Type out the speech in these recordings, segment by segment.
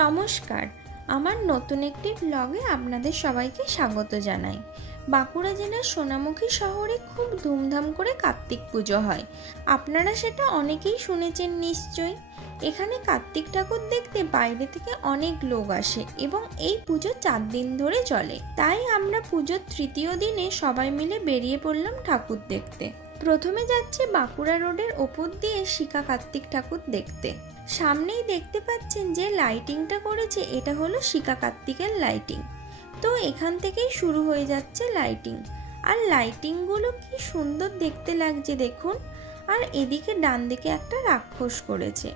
নমস্কার, আমার নতুন একটি ব্লগে আপনাদের সবাইকে স্বাগত জানাই। বাঁকুড়া জেলার সোনামুখী শহরে খুব ধুমধাম করে কার্তিক পুজো হয়। আপনারা সেটা অনেকেই শুনেছেন নিশ্চয়ই। এখানে কার্তিক ঠাকুর দেখতে বাইরে থেকে অনেক লোক আসে এবং এই পুজো 4 দিন ধরে চলে। তাই আমরা পুজোর তৃতীয় দিনে সবাই মিলে বেরিয়ে পড়লাম ঠাকুর দেখতে। প্রথমে যাচ্ছে বাঁকুড়া রোডের ওপর দিয়ে শিকা কার্তিক ঠাকুর দেখতে। সামনেই দেখতে পাচ্ছেন যে লাইটিংটা করেছে, এটা হলো শিকা কার্তিকের লাইটিং। তো এখান থেকেই শুরু হয়ে যাচ্ছে লাইটিং, আর লাইটিংগুলো কি সুন্দর দেখতে লাগছে দেখুন। আর এদিকে ডান দিকে একটা রাক্ষস করেছে।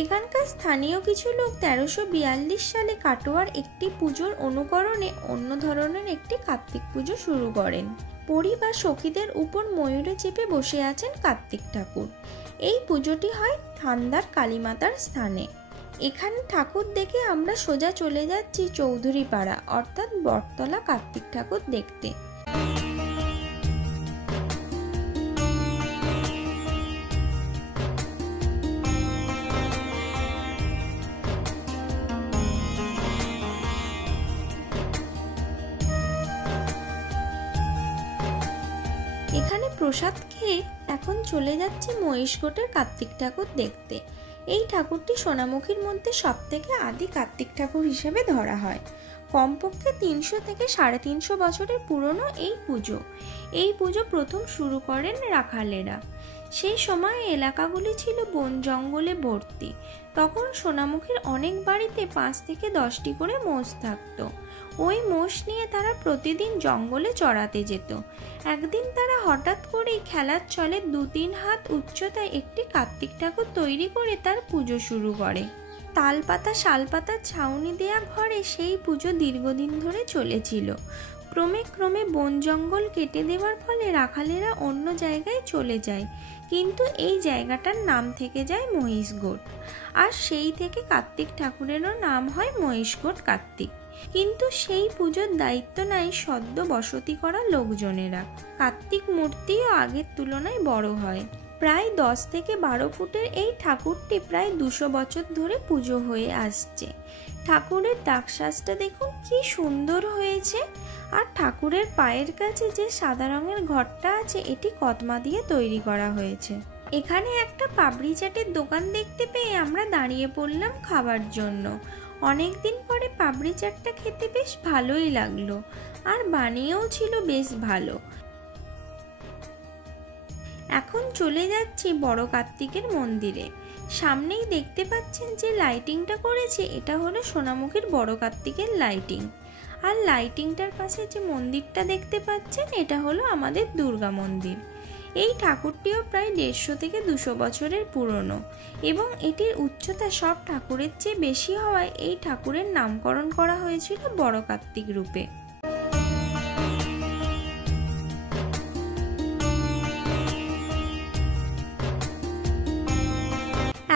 এখানকার স্থানীয় কিছু লোক 1342 সালে কাটোয়ার একটি পুজোর অনুকরণে অন্য ধরনের একটি কার্তিক পুজো শুরু করেন। পরি বা সখীদের উপর ময়ূরে চেপে বসে আছেন কার্তিক ঠাকুর। এই পুজোটি হয় ঠান্ডার কালীমাতার স্থানে। এখানে ঠাকুর দেখে আমরা সোজা চলে যাচ্ছি চৌধুরী পাড়া অর্থাৎ বটতলা কার্তিক ঠাকুর দেখতে। এখানে প্রসাদ খেয়ে এখন চলে যাচ্ছে মহিষগোটের কার্তিক ঠাকুর দেখতে। এই ঠাকুরটি সোনামুখীর মধ্যে সবথেকে আদি কার্তিক ঠাকুর হিসেবে ধরা হয়। কমপক্ষে 300 থেকে 350 বছরের পুরনো এই পুজো। এই পুজো প্রথম শুরু করেন রাখালেরা। সেই সময় এলাকাগুলি ছিল বন জঙ্গলে ভর্তি। তখন সোনামুখীর অনেক বাড়িতে 5 থেকে 10টি করে মোষ থাকতো। ওই মোষ নিয়ে তারা প্রতিদিন জঙ্গলে চড়াতে যেত। একদিন তারা হঠাৎ করেই খেলার ছলে 2-3 হাত উচ্চতায় একটি কার্তিক ঠাকুর তৈরি করে তার পুজো শুরু করে। তালপাতা শালপাতার ছাউনি দেয়া ঘরে সেই পুজো দীর্ঘদিন ধরে চলেছিল। ক্রমে ক্রমে বন জঙ্গল কেটে দেওয়ার ফলে রাখালেরা অন্য জায়গায় চলে যায়, কিন্তু এই জায়গাটার নাম থেকে যায় মহিষগোট। আর সেই থেকে কার্তিক ঠাকুরেরও নাম হয় মহিষগোট কার্তিক। কিন্তু সেই পুজোর দায়িত্ব নেয় সদ্য বসতি করা লোকজনেরা। কার্তিক মূর্তিও আগের তুলনায় বড় হয়। প্রায় 10 থেকে 12 ফুটের এই ঠাকুরটি প্রায় 200 বছর ধরে পুজো হয়ে আসছে। ঠাকুরের দাগসাজটা দেখুন কি সুন্দর হয়েছে। আর ঠাকুরের পায়ের কাছে যে সাদা রঙের ঘরটা আছে, এটি কদমা দিয়ে তৈরি করা হয়েছে। এখানে একটা পাপড়ি চাটের দোকান দেখতে পেয়ে আমরা দাঁড়িয়ে পড়লাম খাবার জন্য। অনেকদিন পরে পাপড়ি চাটটা খেতে বেশ ভালোই লাগলো, আর বানিয়েও ছিল বেশ ভালো। এখন চলে যাচ্ছি বড় কার্তিকের মন্দিরে। সামনেই দেখতে পাচ্ছেন যে লাইটিংটা করেছে, এটা হলো সোনামুখীর বড় কার্তিকের লাইটিং। আর লাইটিংটার পাশে যে মন্দিরটা দেখতে পাচ্ছেন, এটা হলো আমাদের দুর্গা মন্দির। এই ঠাকুরটিও প্রায় 150 থেকে 200 বছরের পুরনো এবং এটির উচ্চতা সব ঠাকুরের চেয়ে বেশি হওয়ায় এই ঠাকুরের নামকরণ করা হয়েছিল বড় কার্তিক রূপে।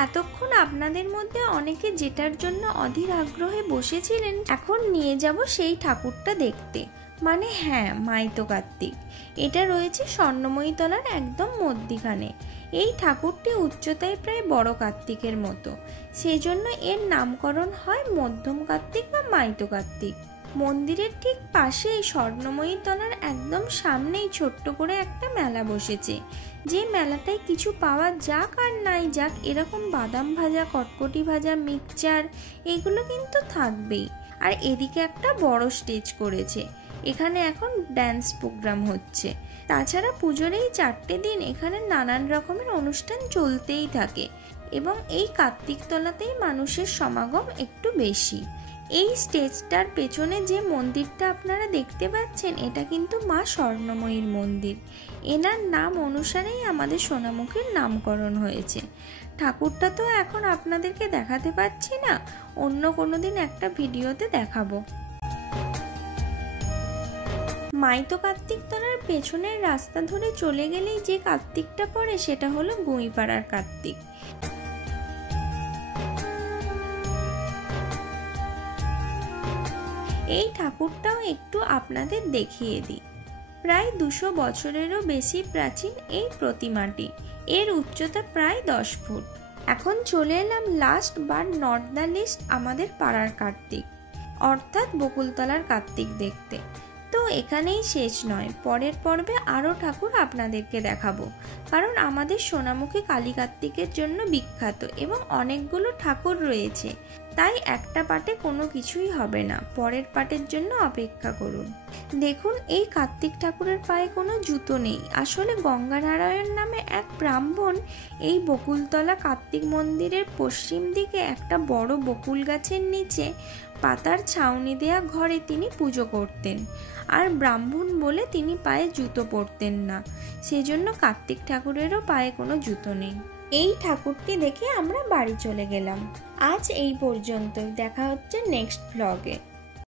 এতক্ষণ আপনাদের মধ্যে অনেকে যেটার জন্য অধীর আগ্রহে বসেছিলেন, এখন নিয়ে যাব সেই ঠাকুরটা দেখতে। মানে হ্যাঁ, মাইতো কার্তিক। এটা রয়েছে স্বর্ণময়ী তলার একদম মধ্যিখানে। এই ঠাকুরটি উচ্চতায় প্রায় বড় কার্তিকের মতো, সেজন্য এর নামকরণ হয় মধ্যম কার্তিক বা মাইতো কার্তিক। মন্দিরের ঠিক পাশেই স্বর্ণময়ী তলার একদম সামনেই ছোট্ট করে একটা মেলা বসেছে। যে মেলাটায় কিছু পাওয়া যাক আর নাই যাক, এরকম বাদাম ভাজা, কটকটি ভাজা, মিক্সচার এগুলো কিন্তু থাকবেই। আর এদিকে একটা বড় স্টেজ করেছে, এখানে এখন ড্যান্স প্রোগ্রাম হচ্ছে। তাছাড়া পুজোর এই 4টে দিন এখানে নানান রকমের অনুষ্ঠান চলতেই থাকে এবং এই কার্তিক তলাতেই মানুষের সমাগম একটু বেশি। এই স্টেজটার পেছনে যে মন্দিরটা আপনারা দেখতে পাচ্ছেন, এটা কিন্তু মা স্বর্ণময়ীর মন্দির। এনার নাম অনুসারেই আমাদের সোনামুখীর নামকরণ হয়েছে। ঠাকুরটা তো এখন আপনাদেরকে দেখাতে পাচ্ছি না, অন্য কোনো দিন একটা ভিডিওতে দেখাবো। মাইতো কার্তিক তলার পেছনের রাস্তা ধরে চলে গেলেই যে কার্তিকটা পড়ে, সেটা হলো গুঁইপাড়ার কার্তিক। এই ঠাকুরটাও একটু আপনাদের দেখিয়ে দিই। প্রায় 200 বছরেরও বেশি প্রাচীন এই প্রতিমাটি। এর উচ্চতা প্রায় 10 ফুট। এখন চলে এলাম last but not the least আমাদের পাড়ার কার্তিক, অর্থাৎ বকুলতলার কার্তিক দেখতে। তো এখানেই শেষ নয়, পরের পর্বে আরও ঠাকুর আপনাদেরকে দেখাবো, কারণ আমাদের সোনামুখী কালী কার্তিকের জন্য বিখ্যাত এবং অনেকগুলো ঠাকুর রয়েছে, তাই একটা পাটে কোনো কিছুই হবে না, পরের পাটের জন্য অপেক্ষা করুন। দেখুন, এই কার্তিক ঠাকুরের পায়ে কোনো জুতো নেই। আসলে গঙ্গানারায়ণ নামে এক ব্রাহ্মণ এই বকুলতলা কার্তিক মন্দিরের পশ্চিম দিকে একটা বড় বকুল গাছের নিচে পাতার ছাউনি দেয়া ঘরে তিনি পুজো করতেন, আর ব্রাহ্মণ বলে তিনি পায়ে জুতো পরতেন না, সেজন্য কার্তিক ঠাকুরেরও পায়ে কোনো জুতো নেই। এই ঠাকুরটি দেখে আমরা বাড়ি চলে গেলাম। আজ এই পর্যন্ত, দেখা হচ্ছে নেক্সট ব্লগে।